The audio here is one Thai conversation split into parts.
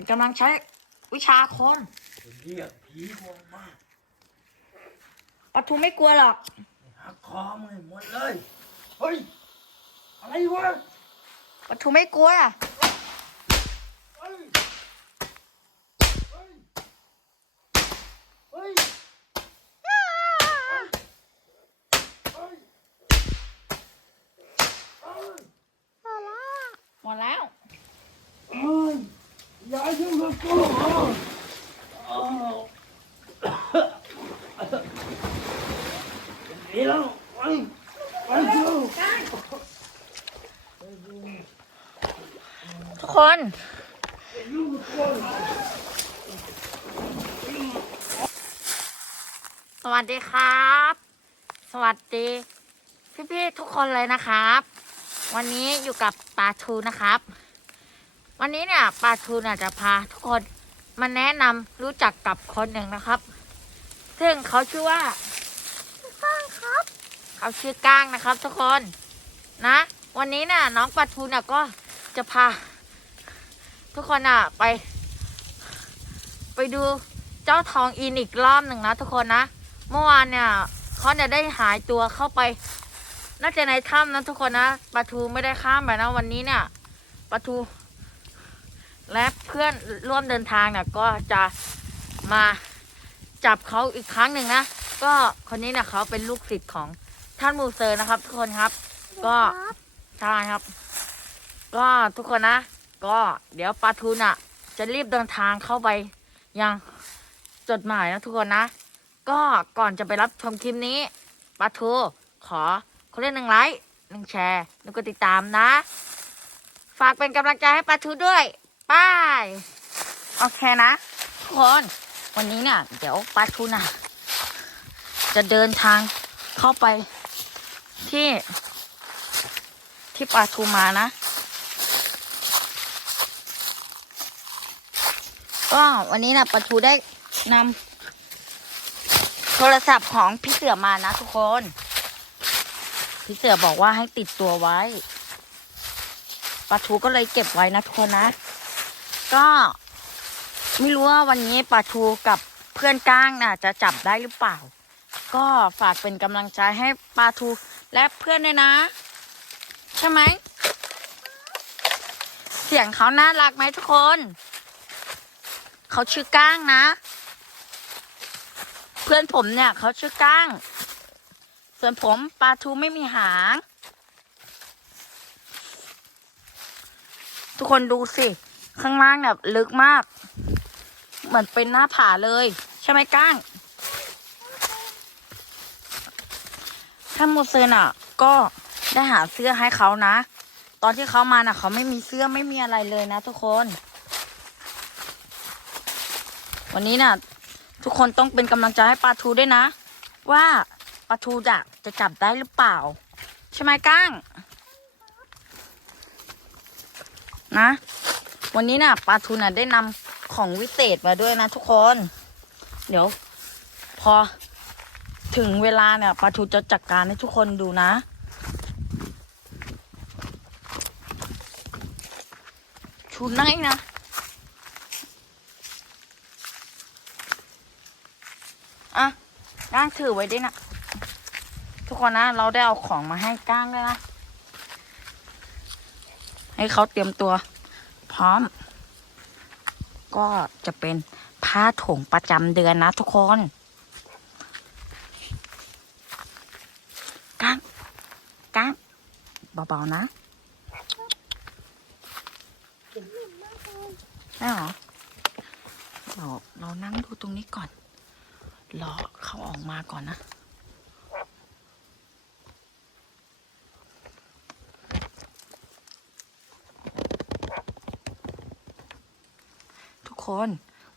มันกำลังใช้วิชาคนเรียกผีพวกมาปลาทูไม่กลัวหรอกหักคอมึงให้หมดเลย เฮ้ย อะไรวะปลาทูไม่กลัว เฮ้ย เฮ้ย เฮ้ย เฮ้ย เฮ้ย หมดแล้ว เฮ้ยอย่ายุ่งกับกูอ้าวดีแล้วทุกคน สวัสดีครับ สวัสดี พี่ๆทุกคนเลยนะครับ วันนี้อยู่กับปาทูนะครับ วันนี้เนี่ยปลาทูเนี่ยจะพาทุกคนมาแนะนำรู้จักกับคนหนึ่งนะครับ ซึ่งเขาชื่อว่าก้างครับ เขาชื่อก้างนะครับ ทุกคนนะ วันนี้เนี่ยน้องปลาทูเนี่ยก็จะพา ทุกคนอะไป ไปดูเจ้าทองอินอีกรอบหนึ่งนะทุกคนนะ เมื่อวานเนี่ยเขาเนี่ยได้หายตัวเข้าไปน่าจะในถ้ำนะทุกคนนะปลาทูไม่ได้ข้ามไปนะวันนี้เนี่ยปลาทู และเพื่อนร่วมเดินทางเนี่ยก็จะมาจับเขาอีกครั้งหนึ่งนะ ก็คนนี้เนี่ยเขาเป็นลูกศิษย์ของท่านมูเซอร์นะครับ ทุกคนครับ ก็ใช่ครับ ก็ทุกคนนะ ก็เดี๋ยวปาทูน่ะ จะรีบเดินทางเข้าไปยังจดหมายนะทุกคนนะ ก็ก่อนจะไปรับชมคลิปนี้ปาทูขอคนเล่นหนึ่งไลค์หนึ่งแชร์หนึ่งกดติดตามนะ ฝากเป็นกำลังใจให้ปาทูด้วย บายโอเคนะทุกคนวันนี้เนี่ย เดี๋ยวปลาทูนะจะเดินทางเข้าไปที่ ที่ปาทูมานะ ก็วันนี้นะปาทูได้นำโทรศัพท์ของพี่เสือมานะทุกคน พี่เสือบอกว่าให้ติดตัวไว้ปาทูก็เลยเก็บไว้นะทุกคนนะ ก็ไม่รู้ว่าวันนี้ปลาทูกับเพื่อนก้างน่ะ จะจับได้หรือเปล่า ก็ฝากเป็นกำลังใจให้ปลาทูและเพื่อนด้วยนะ ใช่ไหม เสียงเขาน่ารักไหมทุกคน เขาชื่อก้างนะ เพื่อนผมเนี่ยเขาชื่อก้าง ส่วนผมปลาทูไม่มีหาง ทุกคนดูสิ ข้างล่างแบบลึกมาก เหมือนเป็นหน้าผาเลย ใช่ไหมก้างท่ามูเซนอะ ก็ได้หาเสื้อให้เขานะ ตอนที่เขามาน่ะ เขาไม่มีเสื้อไม่มีอะไรเลยนะทุกคน วันนี้น่ะ ทุกคนต้องเป็นกำลังใจให้ปลาทูด้วยนะ ว่าปลาทูจะจะจับได้หรือเปล่า ใช่ไหมก้าง นะ วันนี้น่ะปลาทูน่ะได้นำของวิเศษมาด้วยนะทุกคน เดี๋ยว พอถึงเวลาเนี่ยปลาทูจะจัดการให้ทุกคนดูนะ ชูไหนนะอะก้างถือไว้ด้วยนะทุกคนนะ เราได้เอาของมาให้ก้างด้วยนะ ให้เขาเตรียมตัว ร้อม ก็จะเป็นผ้าถุงประจำเดือนนะทุกคนก้างก้างเบาๆนะได้หรอเราเรานั่งดูตรงนี้ก่อน รอเขาออกมาก่อนนะ คน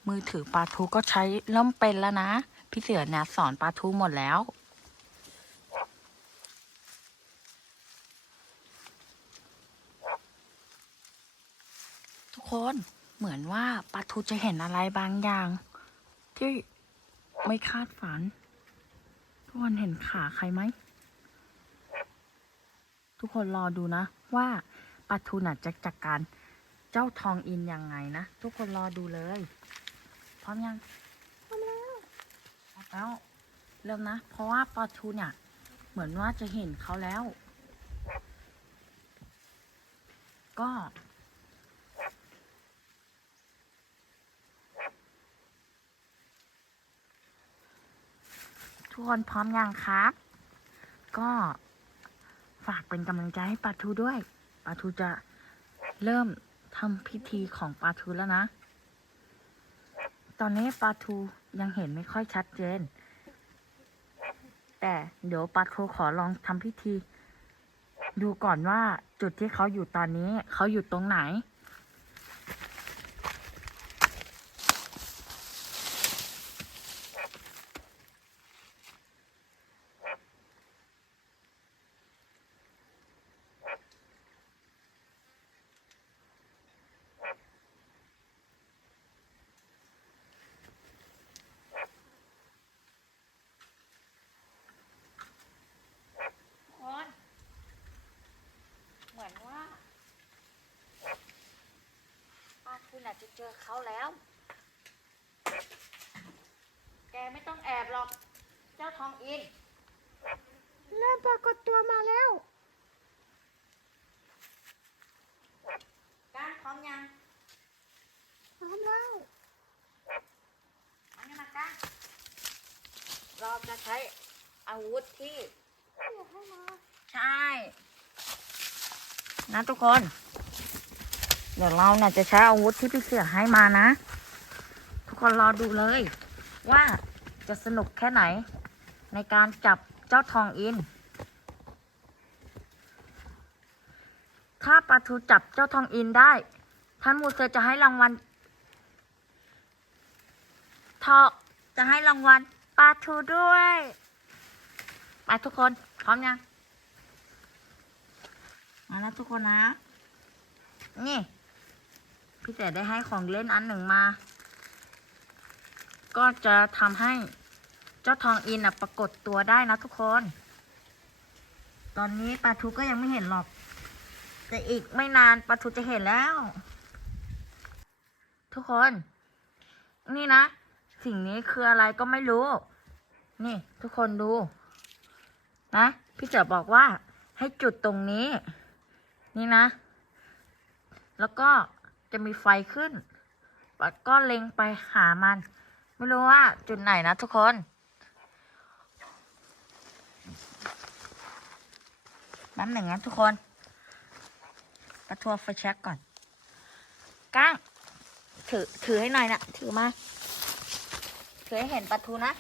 มือถือปลาทูก็ใช้เริ่มเป็นแล้วนะ พี่เสือเนี่ยสอนปลาทูหมดแล้ว ทุกคนเหมือนว่าปลาทูจะเห็นอะไรบางอย่าง ที่ไม่คาดฝัน ทุกคนเห็นขาใครไหม ทุกคนรอดูนะว่าปลาทูน่ะจะจัดการ เจ้าทองอินยังไงนะ ทุกคนรอดูเลย พร้อมยัง พร้อมแล้วพร้อมแล้วเริ่มนะ เพราะว่าปลาทูเนี่ย เหมือนว่าจะเห็นเขาแล้ว ก็ทุกคนพร้อมยังครับ ก็ฝากเป็นกำลังใจให้ปาทูด้วยปาทูจะเริ่ม ทำพิธีของปลาทูแล้วนะ ตอนนี้ปลาทูยังเห็นไม่ค่อยชัดเจน แต่เดี๋ยวปลาทูขอลองทำพิธี ดูก่อนว่าจุดที่เขาอยู่ตอนนี้เขาอยู่ตรงไหนเหมือนว่าป้าคุณอา จจะเจอเขาแล้ว แกไม่ต้องแอบหรอก เจ้าทองอิน เริ่มปรากฏตัวมาแล้ว การพร้อมยัง พร้อมแล้วอันนี้มาก้าเราจะใช้อาวุธที่เดี๋ยวให้มาใช่ นะทุกคนเดี๋ยวเราเนี่ยจะใช้อาวุธที่พี่เสือให้มานะ ทุกคนรอดูเลย ว่าจะสนุกแค่ไหน ในการจับเจ้าทองอิน ถ้าปลาทูจับเจ้าทองอินได้ ท่านมูเซจะให้รางวัลทอจะให้รางวัลปลาทูด้วยไปทุกคน พร้อมยังมาแล้วทุกคนนะ นี่ พี่แต่ได้ให้ของเล่นอันหนึ่งมา ก็จะทำให้เจ้าทองอินอะปรากฏตัวได้นะทุกคน ตอนนี้ปลาทูก็ยังไม่เห็นหรอก แต่อีกไม่นานปลาทูจะเห็นแล้ว ทุกคน นี่นะ สิ่งนี้คืออะไรก็ไม่รู้ นี่ ทุกคนดู นะ พี่เจ๋อบอกว่าให้จุดตรงนี้ นี่นะ แล้วก็ จะมีไฟขึ้นปัดก็เล็งไปหามัน ไม่รู้ว่าจุดไหนนะทุกคน แป๊บหนึ่งนะทุกคนกระทัวไฟแช็กก่อน ก้าง ถือ ถือให้หน่อยนะ ถือมา ถือให้เห็นประตูนะ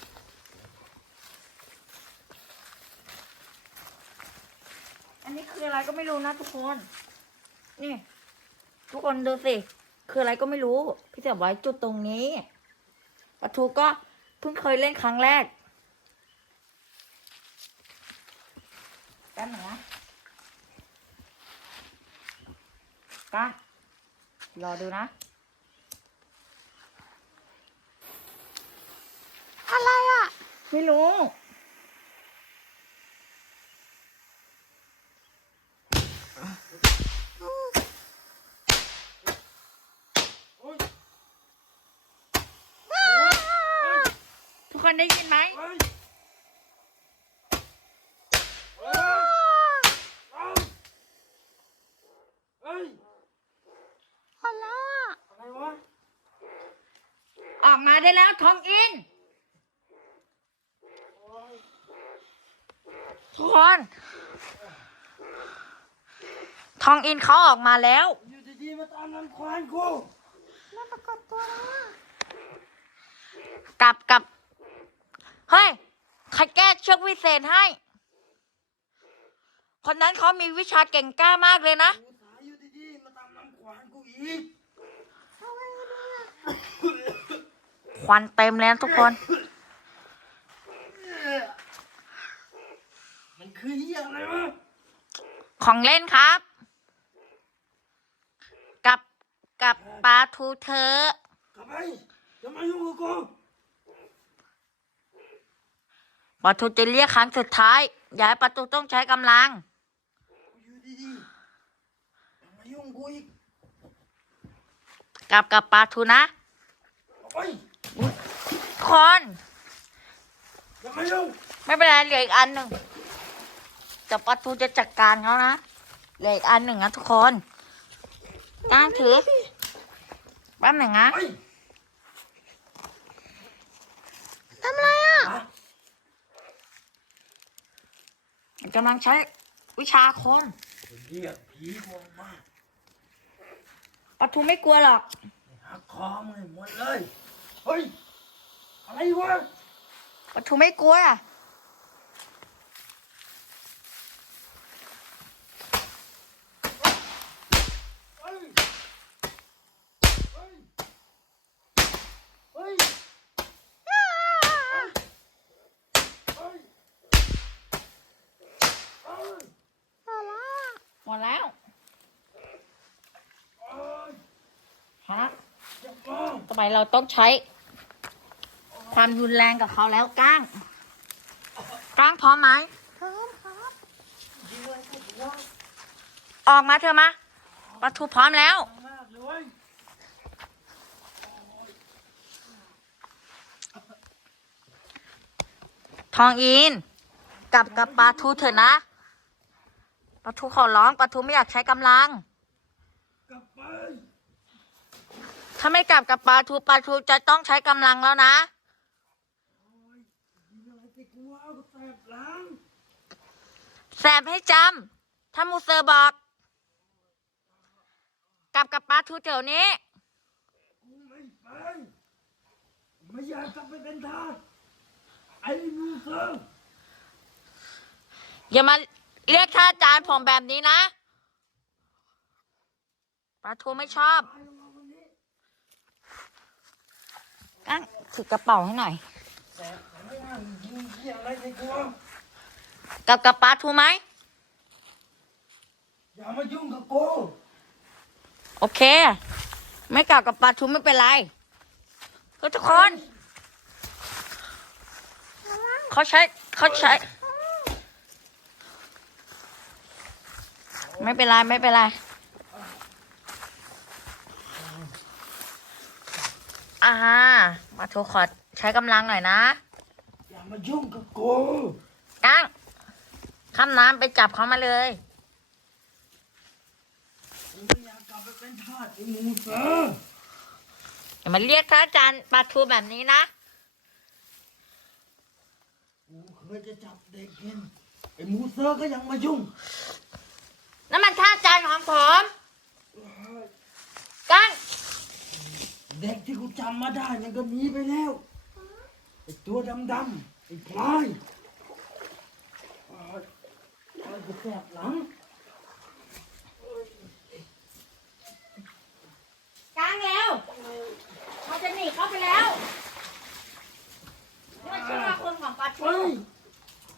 อันนี้คืออะไรก็ไม่รู้นะทุกคน นี่ ทุกคนดูสิ คืออะไรก็ไม่รู้ พี่จะไว้จุดตรงนี้ปะทูก็เพิ่งเคยเล่นครั้งแรกแป๊บหนึงนะก้ารอดูนะ อะไรอะ ไม่รู้ ทุกคนได้ยินไหมเฮ้ยเฮ้ยเฮ้ยอะอะไรวะออกมาได้แล้วทองอินทุกคนทองอินเขาออกมาแล้ว อยู่ดีๆมาตามรังควานกูเริ่มปรากฏตัวแล้วอะ กลับกลับ เฮ้ยใครแก้เชือกวิเศษให้ คนนั้นเขามีวิชาเก่งกล้ามากเลยนะ กูสายอยู่ดีๆมาตามรังควานกูอีกเอาไงดีอะควันเต็มเลยนะทุกคน มันคือเหี้ยอะไรวะของเล่นครับ กับกับปลาทูเธอะ กลับไปอย่ามายุ่งกับกู ปลาทูจะเรียกครั้งสุดท้าย อย่าให้ปลาทูต้องใช้กำลังอยู่ดีๆอย่ามายุ่งกูอีกกลับกับปลาทูนะเฮ้ยทุกคนอย่ามายุ่งไม่เป็นไรเหลืออีกอันหนึ่งแต่ปลาทูจะจัดการเขานะเหลืออีกอันหนึ่งนะทุกคนก้างถือแป๊บหนึ่งนะเฮ้ยทำอะไรอะ มา กำลังใช้วิชาคนเรียกผีพวกมาปลาทูไม่กลัวหรอกหักคอมึงให้หมดเลย เฮ้ย อะไรวะปลาทูไม่กลัวเฮ้ย เฮ้ย เฮ้ย เฮ้ย เฮ้ย หมดแล้ว เฮ้ย ฮะ อย่ ทำไมเราต้องใช้ ความรุนแรงกับเขาแล้วก้าง ก้างพร้อมไหมพร้อมครับออกมาเถอมาปลาทูพร้อมแล้ว ทองอินกลับกับปลาทูเถอะนะปลาทูขอร้องปลาทูไม่อยากใช้กำลัง กลับไป ถ้าไม่กลับกับปลาทูปลาทูจะต้องใช้กำลังแล้วนะยิงอะไรไปกูเอาแสบหลังแสบให้จำถ้ามูเซอร์บอก กลับกับปลาทูเดี๋ยวนี้กูไม่ไปไม่อยากกลับไปเป็นทาสไอ้มูเซอร์อย่ามาเรียกท่าจานผมแบบนี้นะปลาทูไม่ชอบ ตายลงมาวันนี้ กั้งถือกระเป๋าให้หน่อยแสบแต่ไม่น่ายิงเหี้ยอะไรไปกูกลับกับปลาทูไหม อย่ามายุ่งกับกู โอเค ไม่กลับกับปลาทูไม่เป็นไร ก็ทุกคน เขาใช้เขาใช้ ไม่เป็นไร ไม่เป็นไร อ่าปลาทูขอใช้กำลังหน่อยนะ อย่ามายุ่งกับกูกั้งข้ามน้ำไปจับเขามาเลยกูไม่อยากกลับไปเป็นทาสไอ้มูเซอร์อย่ามาเรียกท่าจานปลาทูแบบนี้นะ กูเคยจะจับเด็กกินไอ้มูเซอร์ก็ยังมายุ่ง นั่นมันท่าจานของผมกั้ง เด็กที่กูจำมาได้มันก็หนีไปแล้วไอ้ตัวดำๆไอ้พลายไอ้ไอ้กูแสบหลังกั้งแล้วเขาจะหนีเข้าไปแล้วนี่มันชื่อว่าคนของปลาทูเอ้ย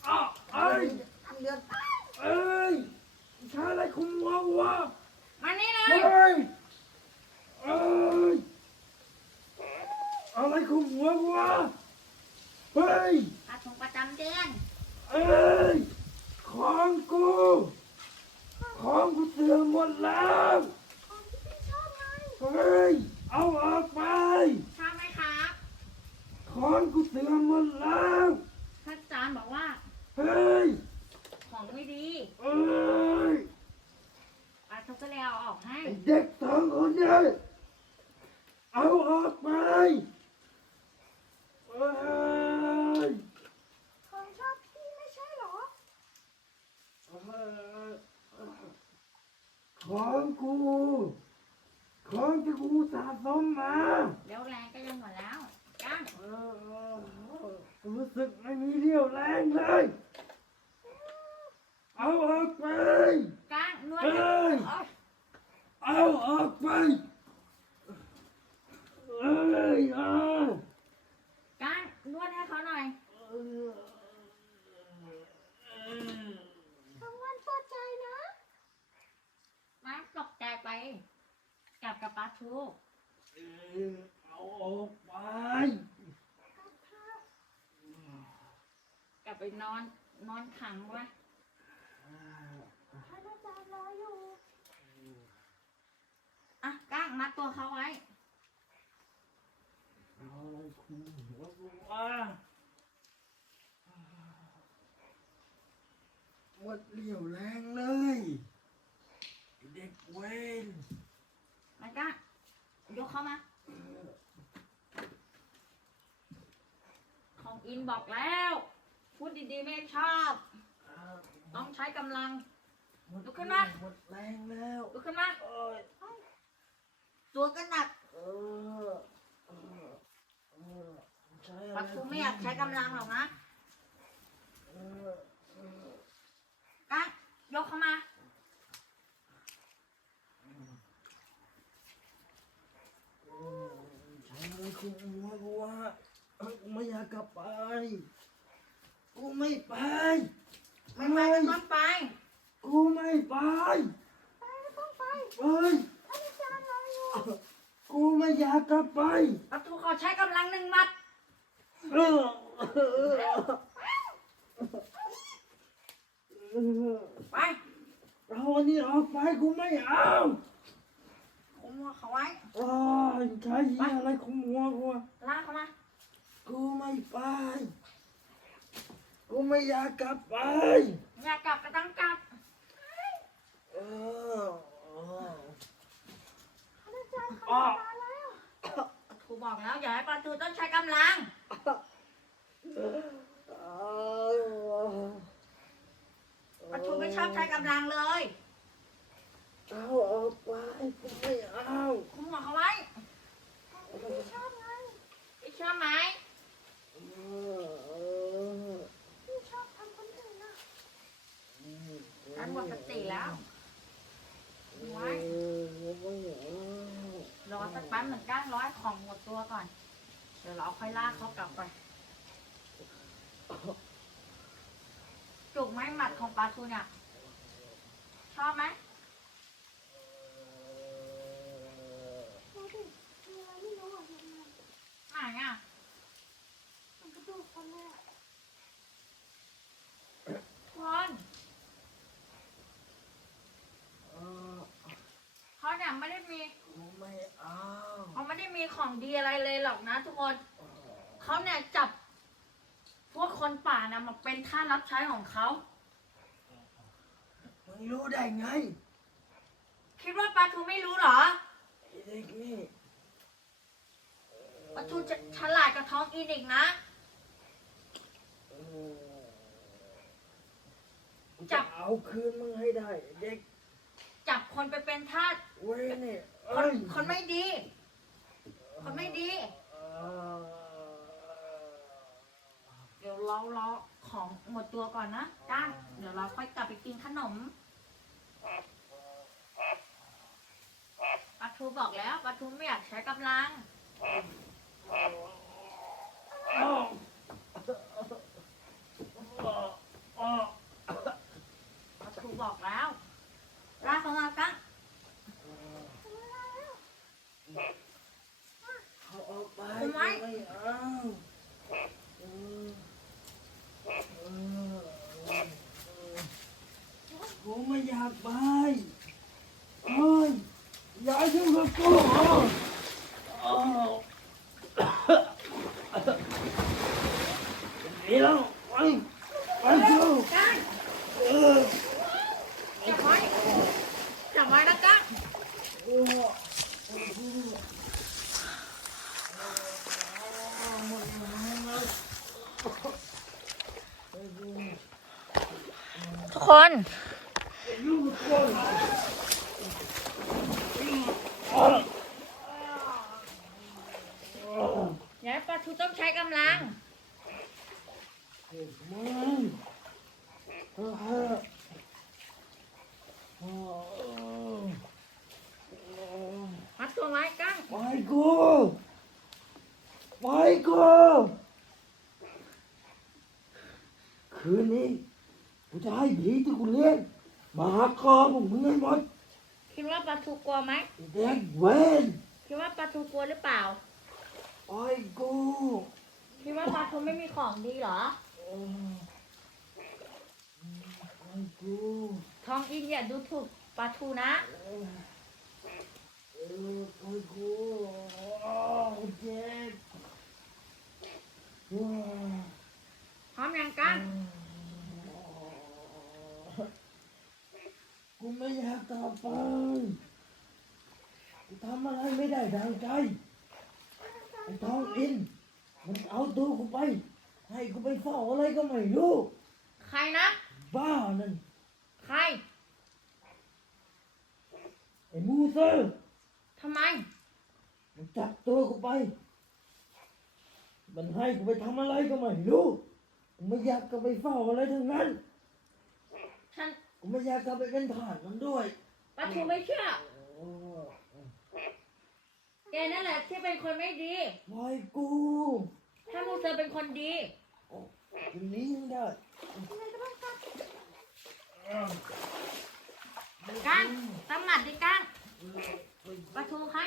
อ้าวเอ้ย เดือด เอ้ยใช้อะไรคุมหัววะ มานี่เล เฮ้ ย ยเอ้ยอะไรคุมหัววะเฮ้ย ปลาทูประจำเดือน เอ้ย ของกู ของกูเสื่อมหมดแล้ว ของที่พี่ชอบไง เฮ้ย เอาออกไป ชอบไหมครับ ของกูเสื่อมหมดแล้ว ท่านจานบอกว่า เฮ้ย ของไม่ดี เอ้ย ปลาทูก็เลยเอาออกให้ ไอ้เด็กสองคนเนี่ยเอาออกไปเอ้ย ของชอบพี่ไม่ใช่เหรอ ของกู ของที่กูสะสมมา เดี๋ยวแรงก็ยังหมดแล้วกั้งเออรู้สึกไม่มีเรี่ยวแรงเลย เอาออกไปกั้งนวดเอ้ยให้เอาออกไป เอ้ยเอากั้งนวดให้เขาหน่อยรางวัลปลอบใจนะ มาต กใจไปกลับกับปลาทูเอาออกไป กลับไปนอนนอนขังไว้ท่านอาจารย์รออยู่อะก้างมัดตัวเขาไว้เแล้วกูว่าหมดเรี่ยวแรงเลยไอ้ เด็กเวนมันก็ยกเข้ามา ของอินบอกแล้ว พูดดีๆไม่ชอบ ต้องใช้กำลังหมดลุกขึ้นมา หมดแรงแล้วลุกขึ้นมาโอ้ยตัวก็หนักเออเออเออใช้อะไรปัดทูไม่อยากใช้กำลังหรอกนะเออเออ กังยกเข้ามาเออใช้อะไรคุมหัวกูวะเอ้ยกูไม่อยากกลับไป กูไม่ไป ไม่ไปก็ต้องไปกูไม่ไปไปไม่ต้องไปเฮ้ยท่านอาจารย์รออยู่กูไม่อยากกลับไปปัดทูขอใช้กำลังหนึ่งมัดเออเออเออไปเอาอันนี้ออกไปกูไม่เอา คุมหัวเขาไว้อ้าวใช้ยี่อะไรคุมหัวกูอะลากเข้ามา กูไม่ไป กูไม่อยากกลับไป อยากกลับก็ต้องกลับเออเออท่านอาจารย์อ้าเขาวมาแล้วปัดทูบอกแล้วอย่าให้ปัดทูต้องใช้กำลังปัดทูไม่ชอบใช้กำลังเลย เอาออกไปไม่เอาคุมหัวเขาไว้ชอบไงไม่ชอบไหมเออเออพี่ชอบทำคนอื่นน่ะอันหมดสติแล้วไว้รอสักแป๊บเหมือนกันร้อยของหมดตัวก่อน เดี๋ยวเราค่อยลากเขากลับไป จุกไหมหมัดของปลาทูเนี่ย ชอบไหม ไรไม่รู้อะยังไงไหนอะมันกระดูกคนเลยอะคนเออเขาเนี่ยไม่ได้มีกูไม่เอาเขาไม่ได้มีของดีอะไรเลยหรอกนะทุกคนเขาเนี่ยจับ พวกคนป่านะมาเป็นท่าสรับใช้ของเขามึงรู้ได้ไง คิดว่าปลาทูไม่รู้เหรอไอ้เด็กนี่ ปลาทูจะฉลาดกับท้องอินอีกนะเออกูจะเอาคืนมึงให้ได้ไอ้เด็ก จับคนไปเป็นทาสเว้ยนี่คเอ้นยคนไม่ดี คนไม่ดีเออเดี๋ยวเราเราของหมดตัวก่อนนะจ้าเดี๋ยวเราค่อยกลับไปกินขนมปลา ทูบอกแล้วปลาทูไม่อยากใช้กำลังอ้าวอ้าวปลาทูบอกแล้วลากเขามากังเอาออกไปคุมไว้ไม่เอาเออเออเออกูไม่อยากไปเฮ้ยอย่ายุ่งกับกูอ้าวเดี๋ยวไปไปเถอะ กัง เออ จับไว้จับไว้นะกัง โอ้โห ทุกคน ยุ่งกับกู อย่าให้ปลาทูต้องใช้กำลังมึงเออเออเออมัดตัวไว้กังไปกูไปกูคืนนี้กูจะให้ผีที่กูเลี้ยงมาหาคอพวกมึงให้หมดคิดว่าปลาทูกลัวไหมไอ้เด็กเวนคิดว่าปลาทูกลัวหรือเปล่า ไปกูคิดว่าปลาทูไม่มีของดีเหรอเออไปกูทองอินอย่าดูถูกปลาทูนะเออเออไปกูอ้าวเจ็บว้าพร้อมยังกั้งกูไม่อยากกลับไปกูทำอะไรไม่ได้ดังใจ ไอ้ทองอิน มันเอาตัวกูไป ให้กูไปเฝ้าอะไรก็ไม่รู้ ใครนะ บ้านั่น ใคร ไอ้มูเซอร์ ทำไม มันจับตัวกูไป มันให้กูไปทำอะไรก็ไม่รู้กูไม่อยากกลับไปเฝ้าอะไรทั้งนั้น ฉันกูไม่อยากกลับไปเป็นทาสมันด้วยปะทูไม่เชื่อ โอ้ แกนั่นแหละที่เป็นคนไม่ดีปล่อยกูถ้ามูเซอร์เป็นคนดีกูหนี้ยังได้กั้งสมัดดิกั้งปะทูให้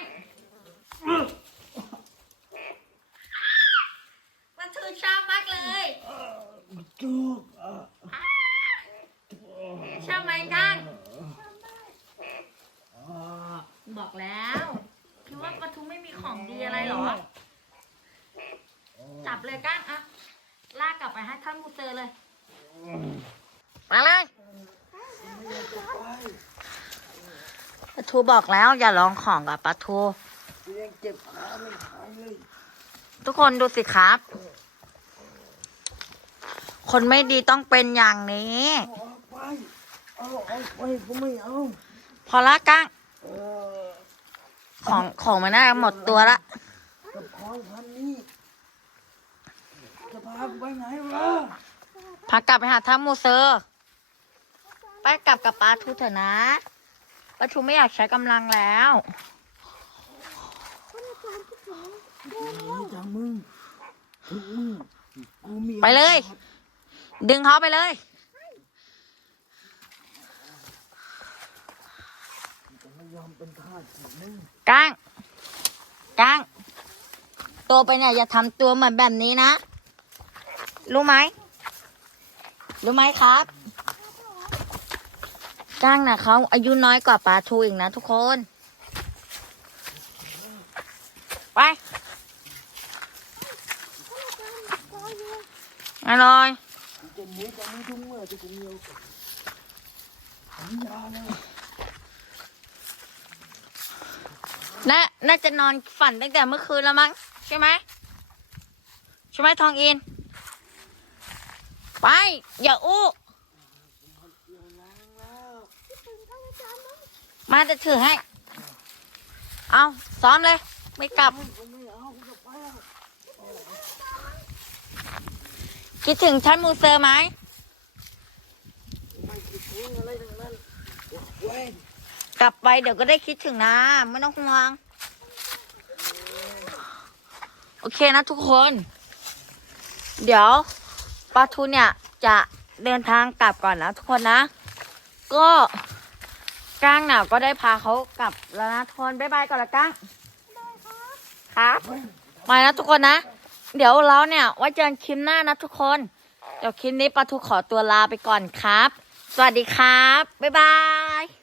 ปะทูชอบมากเลยจุกอะชอบไหมกั้งอ่าบอกแล้ว คิดว่าปะทูไม่มีของดีอะไรเหรอ จับเลยก้างอะลากกลับไปให้ท่านมูเซอร์เลย มาเลยไม่อยากจะไปปะทูบอกแล้วอย่าลองของกับปะทูกูยังเจ็บขาไม่หายเลยทุกคนดูสิครับ คนไม่ดีต้องเป็นอย่างนี้เอาออกไปเอาออกไปกูไม่เอาพอละก้างเออ ของของมันน่าจะหมดตัวละกับของพันนี้จะพากูไปไหนวะพากลับไปหาท่านมูเซอร์ไปกลับกับปลาทูเถอะนะปลาทูไม่อยากใช้กำลังแล้วนี่จังมึงมึงมึงกูมี ไปเลย ดึงเขาไปเลย จะไม่ยอมเป็นทาสของมึง ก้างก้างโตไปเนี่ยอย่าทำตัวเหมือนแบบนี้นะ รู้ไหม รู้ไหมครับก้างน่ะเขาอายุน้อยกว่าปลาทูอีกนะทุกคน ไปอร่อย กูจะห น่าน่าจะนอนฝันตั้งแต่เมื่อคืนแล้วมั้งใช่ไหมใช่ไหมทองอิน ไป อย่าอู้เดี๋ยวล้างแล้วมาจะถือให้ เอาซ้อมเลย ไม่กลับ คิดถึงท่านมูเซอร์ไหมไม่คิดถึงอะไรทั้งนั้นเว้ย กลับไปเดี๋ยวก็ได้คิดถึงนะไม่ต้องห่วง โอเคนะทุกคน เดี๋ยวปลาทูเนี่ยจะเดินทางกลับก่อนนะทุกคนนะ ก็ก้างหนาวก็ได้พาเขากลับแล้วนะทุกคนบ๊ายบายก่อนละก้างครับมานะทุกคนนะ เดี๋ยวเราเนี่ยไว้เจอกันคลิปหน้านะทุกคน เดี๋ยวคลิปนี้ปลาทูขอตัวลาไปก่อนครับ สวัสดีครับ บ๊ายบาย